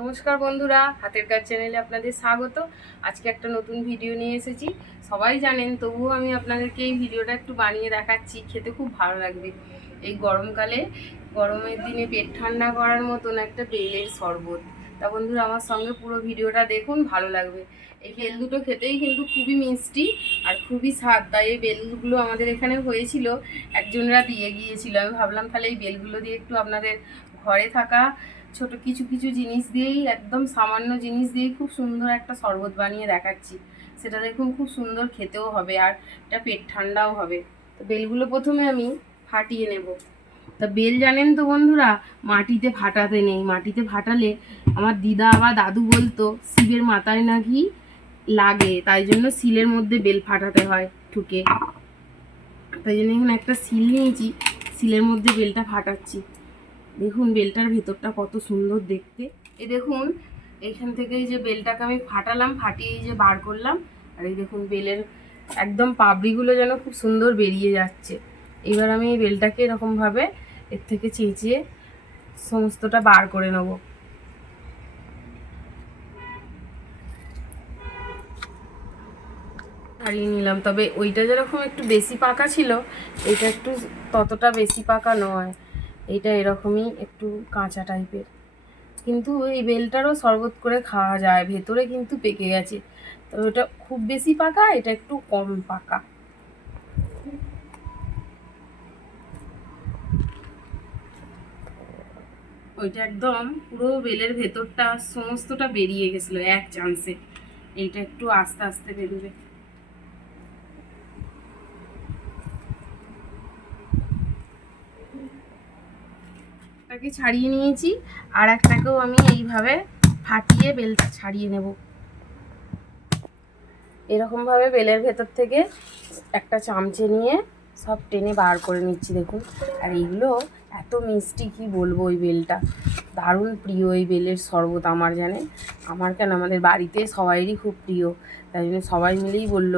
নমস্কার বন্ধুরা, হাতের কাজ চ্যানেলে আপনাদের স্বাগত। আজকে একটা নতুন ভিডিও নিয়ে এসেছি। সবাই জানেন, তবুও আমি আপনাদেরকে এই ভিডিওটা একটু বানিয়ে দেখাচ্ছি, খেতে খুব ভালো লাগবে। এই গরমকালে, গরমের দিনে পেট ঠান্ডা করার মতন একটা বেলের শরবত। তা বন্ধুরা, আমার সঙ্গে পুরো ভিডিওটা দেখুন, ভালো লাগবে। এই বেল দুটো খেতেই কিন্তু খুবই মিষ্টি আর খুবই স্বাদ। তাই এই বেলগুলো আমাদের এখানে হয়েছিল, একজনরা দিয়ে গিয়েছিল। আমি ভাবলাম তাহলে এই বেলগুলো দিয়ে একটু আপনাদের ঘরে থাকা ছোট কিছু কিছু জিনিস দিয়েই, একদম সামান্য জিনিস দিয়েই খুব সুন্দর একটা শরবত বানিয়ে দেখাচ্ছি। সেটা দেখুন খুব সুন্দর খেতেও হবে আর এটা পেট ঠান্ডাও হবে। তো বেলগুলো প্রথমে আমি ফাটিয়ে নেব। তা বেল জানেন তো বন্ধুরা, মাটিতে ফাটাতে নেই। মাটিতে ফাটালে আমার দিদা বা দাদু বলতো, শিবের মাথায় নাকি লাগে, তাই জন্য শিলের মধ্যে বেল ফাটাতে হয় ঠুকে। তাই জন্য এখানে একটা শিল নিয়েছি, শিলের মধ্যে বেলটা ফাটাচ্ছি। দেখুন বেলটার ভেতরটা কত সুন্দর দেখতে। এই দেখুন, এখান থেকে এই যে বেলটাকে আমি ফাটালাম, ফাটিয়ে এই যে বার করলাম, আর এই দেখুন বেলের একদম পাবড়িগুলো যেন খুব সুন্দর বেরিয়ে যাচ্ছে। এবার আমি এই বেলটাকে এরকমভাবে এর থেকে চেঁচিয়ে সমস্তটা বার করে নেব। হারিয়ে নিলাম, তবে ওইটা যেরকম একটু বেশি পাকা ছিল, এটা একটু ততটা বেশি পাকা নয়। এইটা এরকমই একটু কাঁচা টাইপের। কিন্তু এই বেলটারও শরবত করে খাওয়া যায়, ভেতরে কিন্তু পেকে গেছে। তবে ওটা খুব বেশি পাকা, এটা একটু কম পাকা। ওইটা একদম পুরো বেলের ভেতরটা, সমস্তটা বেরিয়ে গেছিল এক চান্সে এইটা একটু আস্তে আস্তে বেরোবে। ছাড়িয়ে নিয়েছি, আর একটাকেও আমি এইভাবে ফাটিয়ে বেলটা ছাড়িয়ে নেব। এরকমভাবে বেলের ভেতর থেকে একটা চামচে নিয়ে সব টেনে বার করে নিচ্ছি, দেখুন। আর এইগুলো এত মিষ্টি, কি বলব ওই বেলটা? দারুণ প্রিয় এই বেলের শরবত আমার জানে আমার কেন? আমাদের বাড়িতে সবাইরই খুব প্রিয়। তাই জন্য সবাই মিলেই বলল,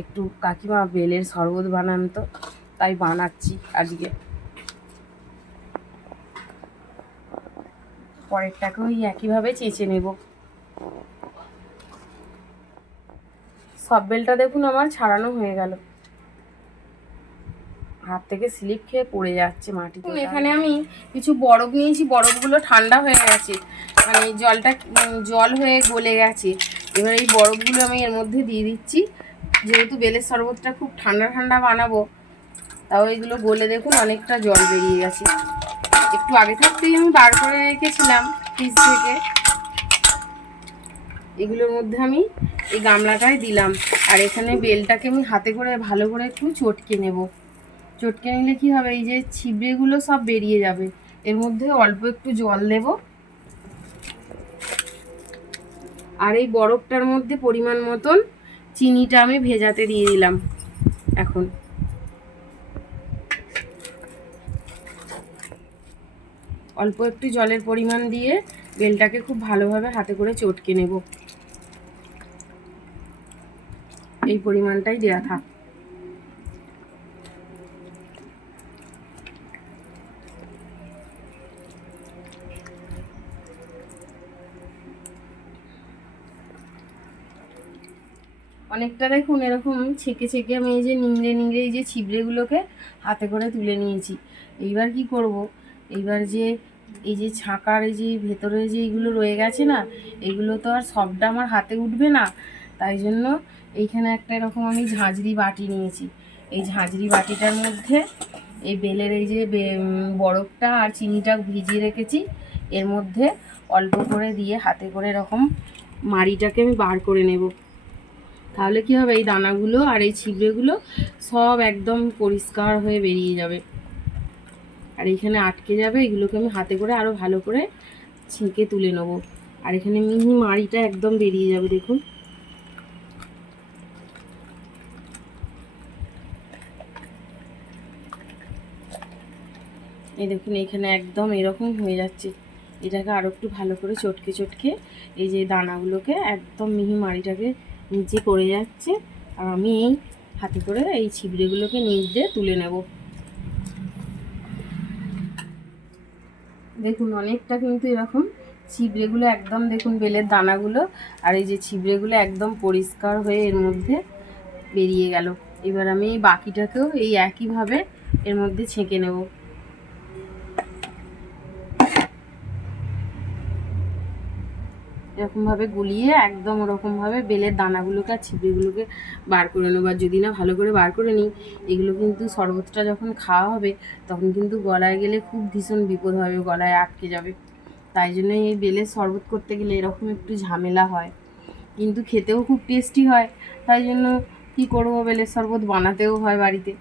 একটু কাকিমা বেলের শরবত বানান তো। তাই বানাচ্ছি আজকে। পরেরটাকে ওই একইভাবে চেঁচে নেব। সব বেলটা দেখুন আমার ছাড়ানো হয়ে গেল। হাত থেকে স্লিপ খেয়ে পড়ে যাচ্ছে মাটি এখানে আমি কিছু বরফ নিয়েছি, বরফগুলো ঠান্ডা হয়ে গেছে। মানে জলটা জল হয়ে গলে গেছে। এবার এই বরফগুলো আমি এর মধ্যে দিয়ে দিচ্ছি। যেহেতু বেলের শরবতটা খুব ঠান্ডা ঠান্ডা বানাবো, তাও এগুলো গলে দেখুন, অনেকটা জল বেরিয়ে গেছে। একটু আগে থাকতেই আমি বার করে রেখেছিলাম ফ্রিজ থেকে। এগুলোর মধ্যে আমি এই গামলাটায় দিলাম। আর এখানে বেলটাকে আমি হাতে করে ভালো করে একটু চটকে নেব। চটকে নিলে কি হবে? এই যে ছিবড়েগুলো সব বেরিয়ে যাবে। এর মধ্যে অল্প একটু জল দেব। আর এই বরফটার মধ্যে পরিমাণ মতন চিনিটা আমি ভেজাতে দিয়ে দিলাম। এখন অল্প একটু জলের পরিমাণ দিয়ে বেলটাকে খুব ভালোভাবে হাতে করে চটকে নেব। এই পরিমাণটাই দেওয়া থাক। অনেকটা দেখুন এরকম ছেঁকে ছেঁকে আমি এই যে নিংড়ে নিংড়ে এই যে ছিবড়েগুলোকে হাতে করে তুলে নিয়েছি। এইবার কি করব? এইবার যে এই যে ছাকার, এই যে ভেতরে যে এইগুলো রয়ে গেছে না, এগুলো তো আর সবটা আমার হাতে উঠবে না। তাই জন্য এইখানে একটা এরকম আমি ঝাঁঝরি বাটি নিয়েছি। এই ঝাঁঝরি বাটিটার মধ্যে এই বেলের এই যে বরফটা আর চিনিটা ভিজিয়ে রেখেছি। এর মধ্যে অল্প করে দিয়ে হাতে করে এরকম মাড়িটাকে আমি বার করে নেব। তাহলে কি হবে? এই দানাগুলো আর এই ছিবড়েগুলো সব একদম পরিষ্কার হয়ে বেরিয়ে যাবে। আর এখানে আটকে যাবে, এগুলোকে আমি হাতে করে আরও ভালো করে ছেঁকে তুলে নেব। আর এখানে মিহি মাড়িটা একদম বেরিয়ে যাবে, দেখুন। এই দেখুন, এখানে একদম এরকম হয়ে যাচ্ছে। এটাকে আরও একটু ভালো করে চটকে চটকে এই যে দানাগুলোকে একদম মিহি মাড়িটাকে নিচে পড়ে যাচ্ছে। আর আমি এই হাতে করে এই ছিবড়েগুলোকে নিচ দিয়ে তুলে নেব। দেখুন, অনেকটা কিন্তু এরকম ছিবড়েগুলো একদম দেখুন বেলের দানাগুলো, আর এই যে ছিবড়েগুলো একদম পরিষ্কার হয়ে এর মধ্যে বেরিয়ে গেল। এবার আমি বাকিটাকেও এই একইভাবে এর মধ্যে ছেঁকে নেব। এরকমভাবে গুলিয়ে একদম ওরকমভাবে বেলের দানাগুলোকে আর ছিপড়েগুলোকে বার করে নেব। আর যদি না ভালো করে বার করে নিই, এগুলো কিন্তু শরবতটা যখন খাওয়া হবে, তখন কিন্তু গলায় গেলে খুব ভীষণ বিপদ হবে, গলায় আটকে যাবে। তাই জন্য এই বেলের শরবত করতে গেলে এরকম একটু ঝামেলা হয়। কিন্তু খেতেও খুব টেস্টি হয়। তাই জন্য কী করব, বেলের শরবত বানাতেও হয় বাড়িতে।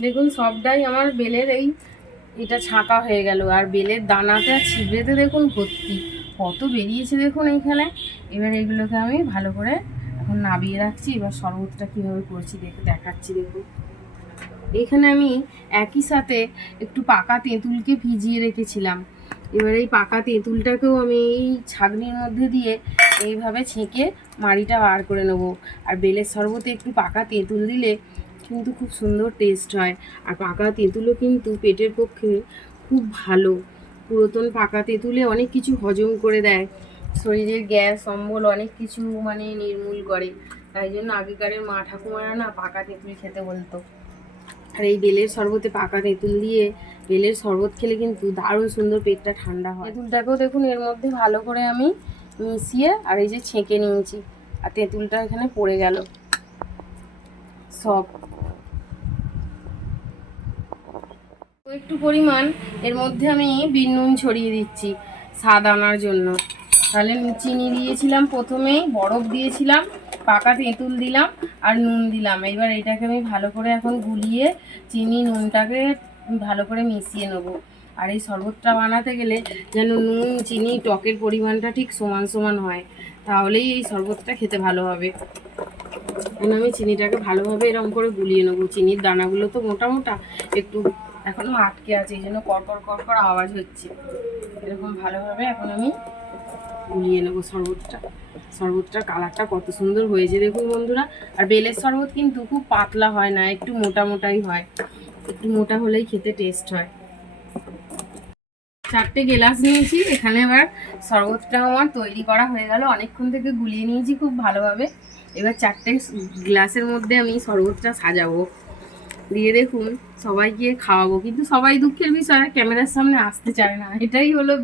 দেখুন, সবটাই আমার বেলের এই, এটা ছাঁকা হয়ে গেল। আর বেলের দানাতে আর ছিবড়েতে দেখুন, ভর্তি। কত বেরিয়েছে দেখুন এইখানে। এবার এইগুলোকে আমি ভালো করে এখন নাবিয়ে রাখছি। এবার শরবতটা কীভাবে করছি দেখে দেখাচ্ছি দেখুন। এখানে আমি একই সাথে একটু পাকা তেঁতুলকে ভিজিয়ে রেখেছিলাম। এবার এই পাকা তেঁতুলটাকেও আমি এই ছাগনির মধ্যে দিয়ে এইভাবে ছেঁকে মাড়িটা বার করে নেব। আর বেলের শরবতে একটু পাকা তেঁতুল দিলে কিন্তু খুব সুন্দর টেস্ট হয়। আর পাকা তেঁতুলও কিন্তু পেটের পক্ষে খুব ভালো। পুরাতন পাকা তেঁতুলে অনেক কিছু হজম করে দেয়। শরীরের গ্যাস, অম্বল অনেক কিছু মানে নির্মূল করে। তাই জন্য আগেকারের মা ঠাকুমারা না পাকা তেঁতুল খেতে বলতো। আর এই বেলের শরবতে পাকা তেঁতুল দিয়ে বেলের শরবত খেলে কিন্তু দারুণ সুন্দর পেটটা ঠান্ডা হয়। তেঁতুলটাকেও দেখুন এর মধ্যে ভালো করে আমি মিশিয়ে আর এই যে ছেঁকে নিয়েছি। আর তেঁতুলটা এখানে পড়ে গেল। সব। একটু পরিমাণ, এর মধ্যে আমি বিন নুন ছড়িয়ে দিচ্ছি স্বাদ আনার জন্য। তাহলে চিনি দিয়েছিলাম প্রথমেই বরফ দিয়েছিলাম, পাকা তেঁতুল দিলাম আর নুন দিলাম। এবার এটাকে আমি ভালো করে এখন গুলিয়ে চিনি, নুনটাকে ভালো করে মিশিয়ে নেব। আর এই শরবতটা বানাতে গেলে যেন নুন, চিনি, টকের পরিমাণটা ঠিক সমান সমান হয়, তাহলেই এই শরবতটা খেতে ভালো হবে। এখন আমি চিনিটাকে ভালোভাবে এরকম করে গুলিয়ে নেব। চিনির দানাগুলো তো মোটা মোটা, একটু এখনও আটকে আছে, এই জন্য কড়কড় কড়কড় আওয়াজ হচ্ছে। এরকম ভালোভাবে এখন আমি গুলিয়ে নেব শরবতটা। শরবতটার কালারটা কত সুন্দর হয়েছে দেখুন বন্ধুরা। আর বেলের শরবত কিন্তু খুব পাতলা হয় না, একটু মোটা মোটাই হয়। একটু মোটা হলেই খেতে টেস্ট হয়। চারটে গেলাস নিয়েছি, এখানে এবার শরবতটা আমার তৈরি করা হয়ে গেল। অনেকক্ষণ থেকে গুলিয়ে নিয়েছি খুব ভালোভাবে। এবার চারটে গ্লাসের মধ্যে আমি শরবতটা সাজাবো। দিয়ে দেখুন সবাই গিয়ে খাওয়াবো। কিন্তু সবাই দুঃখের বিষয়, ক্যামেরার সামনে আসতে চায় না। এটাই হলো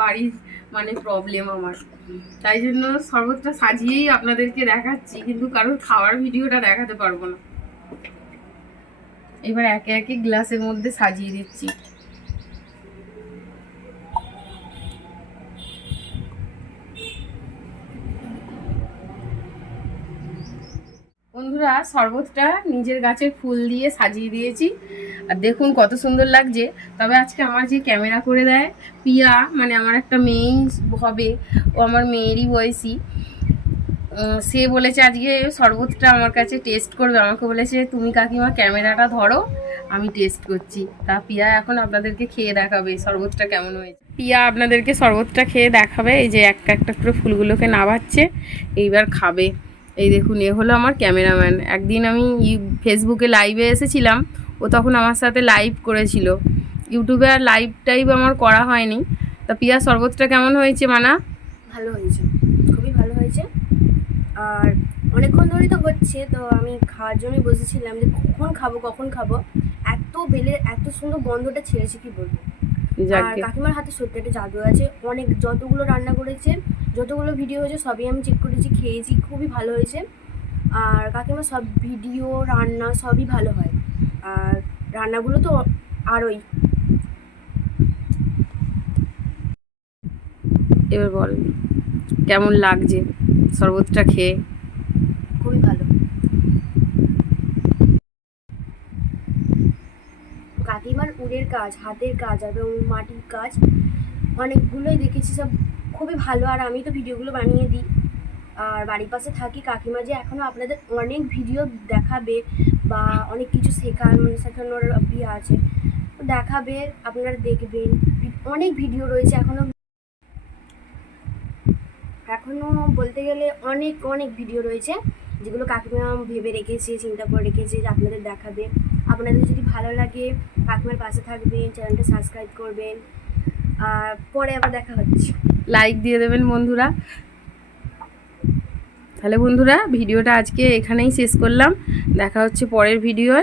বাড়ির মানে প্রবলেম আমার। তাই জন্য শরবতটা সাজিয়েই আপনাদেরকে দেখাচ্ছি, কিন্তু কারোর খাওয়ার ভিডিওটা দেখাতে পারব না। এবার একে একে গ্লাসের মধ্যে সাজিয়ে দিচ্ছি। বন্ধুরা, শরবতটা নিজের গাছের ফুল দিয়ে সাজিয়ে দিয়েছি। আর দেখুন কত সুন্দর লাগছে। তবে আজকে আমার যে ক্যামেরা করে দেয়, পিয়া মানে আমার একটা মেয়েই হবে, ও আমার মেয়েরই বয়সী। সে বলেছে আজকে শরবতটা আমার কাছে টেস্ট করবে। আমাকে বলেছে, তুমি কাকিমা, ক্যামেরাটা ধরো, আমি টেস্ট করছি। তা পিয়া এখন আপনাদেরকে খেয়ে দেখাবে শরবতটা কেমন হয়েছে। পিয়া আপনাদেরকে শরবতটা খেয়ে দেখাবে, এই যে একটা একটা করে ফুলগুলোকে নাবাচ্ছে, এইবার খাবে। এই দেখুন এ হলো আমার ক্যামেরাম্যান। একদিন আমি ইউ- ফেসবুকে লাইভে এসেছিলাম ও তখন আমার সাথে লাইভ করেছিল। ইউটিউবে আর লাইভ টাইপ আমার করা হয়নি। তা পিয়া শরবতটা কেমন হয়েছে মানা? ভালো হয়েছে খুবই ভালো হয়েছে। আর অনেকক্ষণ ধরেই তো হচ্ছে তো আমি খাওয়ার জন্যই বসেছিলাম যে কখন খাব কখন খাব। এত বেলের এত সুন্দর গন্ধটা ছেড়েছে কি বলব? আর কাকিমার হাতে সত্যি একটা জাদু আছে। অনেক যতগুলো রান্না করেছে যতগুলো ভিডিও হয়েছে সবই আমি চেক করেছি খেয়েছি খুবই ভালো হয়েছে। আর কাকিমার সব ভিডিও রান্না সবই ভালো হয়। আর রান্নাগুলো তো আরোই। এবার বল কেমন লাগছে শরবতটা খেয়ে? খুবই ভালো। কাকিমার উড়ের কাজ হাতের কাজ এবং মাটির কাজ অনেকগুলোই দেখেছি সব খুবই ভালো, আর আমি তো ভিডিওগুলো বানিয়ে দিই। আর বাড়ির পাশে থাকি কাকিমা যে এখনও আপনাদের অনেক ভিডিও দেখাবে বা অনেক কিছু শেখান শেখানোর ইয়ে আছে। দেখাবে, আপনারা দেখবেন। অনেক ভিডিও রয়েছে এখনও এখনও বলতে গেলে অনেক অনেক ভিডিও রয়েছে, যেগুলো কাকিমা ভেবে রেখেছে, চিন্তা করে রেখেছে যে আপনাদের দেখাবে। আপনাদের যদি ভালো লাগে, কাকিমার পাশে থাকবেন, চ্যানেলটা সাবস্ক্রাইব করবেন। আর পরে আবার দেখা হচ্ছে। লাইক দিয়ে দেবেন বন্ধুরা। তাহলে বন্ধুরা, ভিডিওটা আজকে এখানেই শেষ করলাম। দেখা হচ্ছে পরের ভিডিওয়।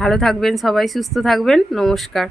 ভালো থাকবেন সবাই, সুস্থ থাকবেন। নমস্কার।